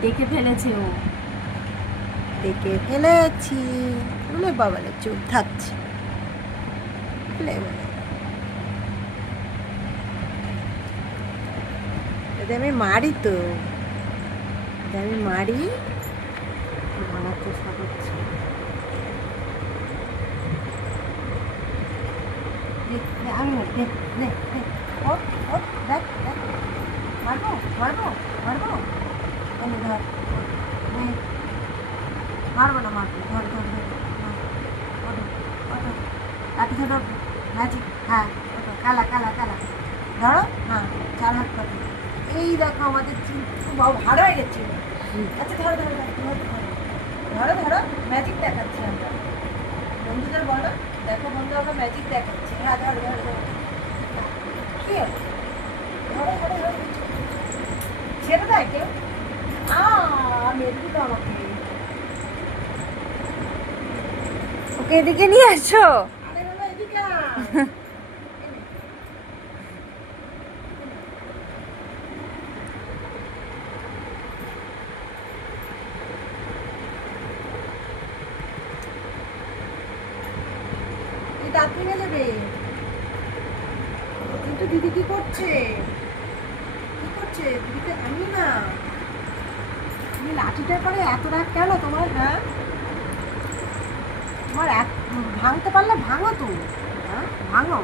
ডেকে ফেলেছে ও। ডেকে ফেলেছি বলে বাবালে চুপ থাকছে বলে বলে যদি আমি মারি তো যদি আমি মারি মারার চেষ্টা করছি আমি দেখ দেখ দেখ ওঠ ওঠ দেখ দেখ মারবো মারবো মারবো ধর মারবো না মারবো ধর ধর ধর ওঠো ওঠো লাঠি ধরো ম্যাজিক হ্যাঁ ওঠো কালা কালা কালা ধরো হ্যাঁ 4 হাত পাতো এই দেখো আমাদের বাবু ভালো হয়ে গেছে আচ্ছা ধরো ধরো ধরো ধরো ধরো ম্যাজিক দেখাচ্ছি আমরা বন্ধুদের বলো দেখো বন্ধু আমরা ম্যাজিক দেখাচ্ছি হ্যাঁ ধরো ধরো ধরো কি হলো ধরো ধরো ধরো ছেড়ে দেয় কেউ মেরে দিল আমাকে ওকে এদিকে নিয়ে আসো। আরে বাবা এদিকে এই দাঁত ভেঙে যাবে কিন্তু দিদি কি করছে দিদিকে আমি না তুমি লাঠিটা করে এত রাগ কেন তোমার হ্যাঁ তোমার ভাঙতে পারলে ভাঙো তো হ্যাঁ ভাঙো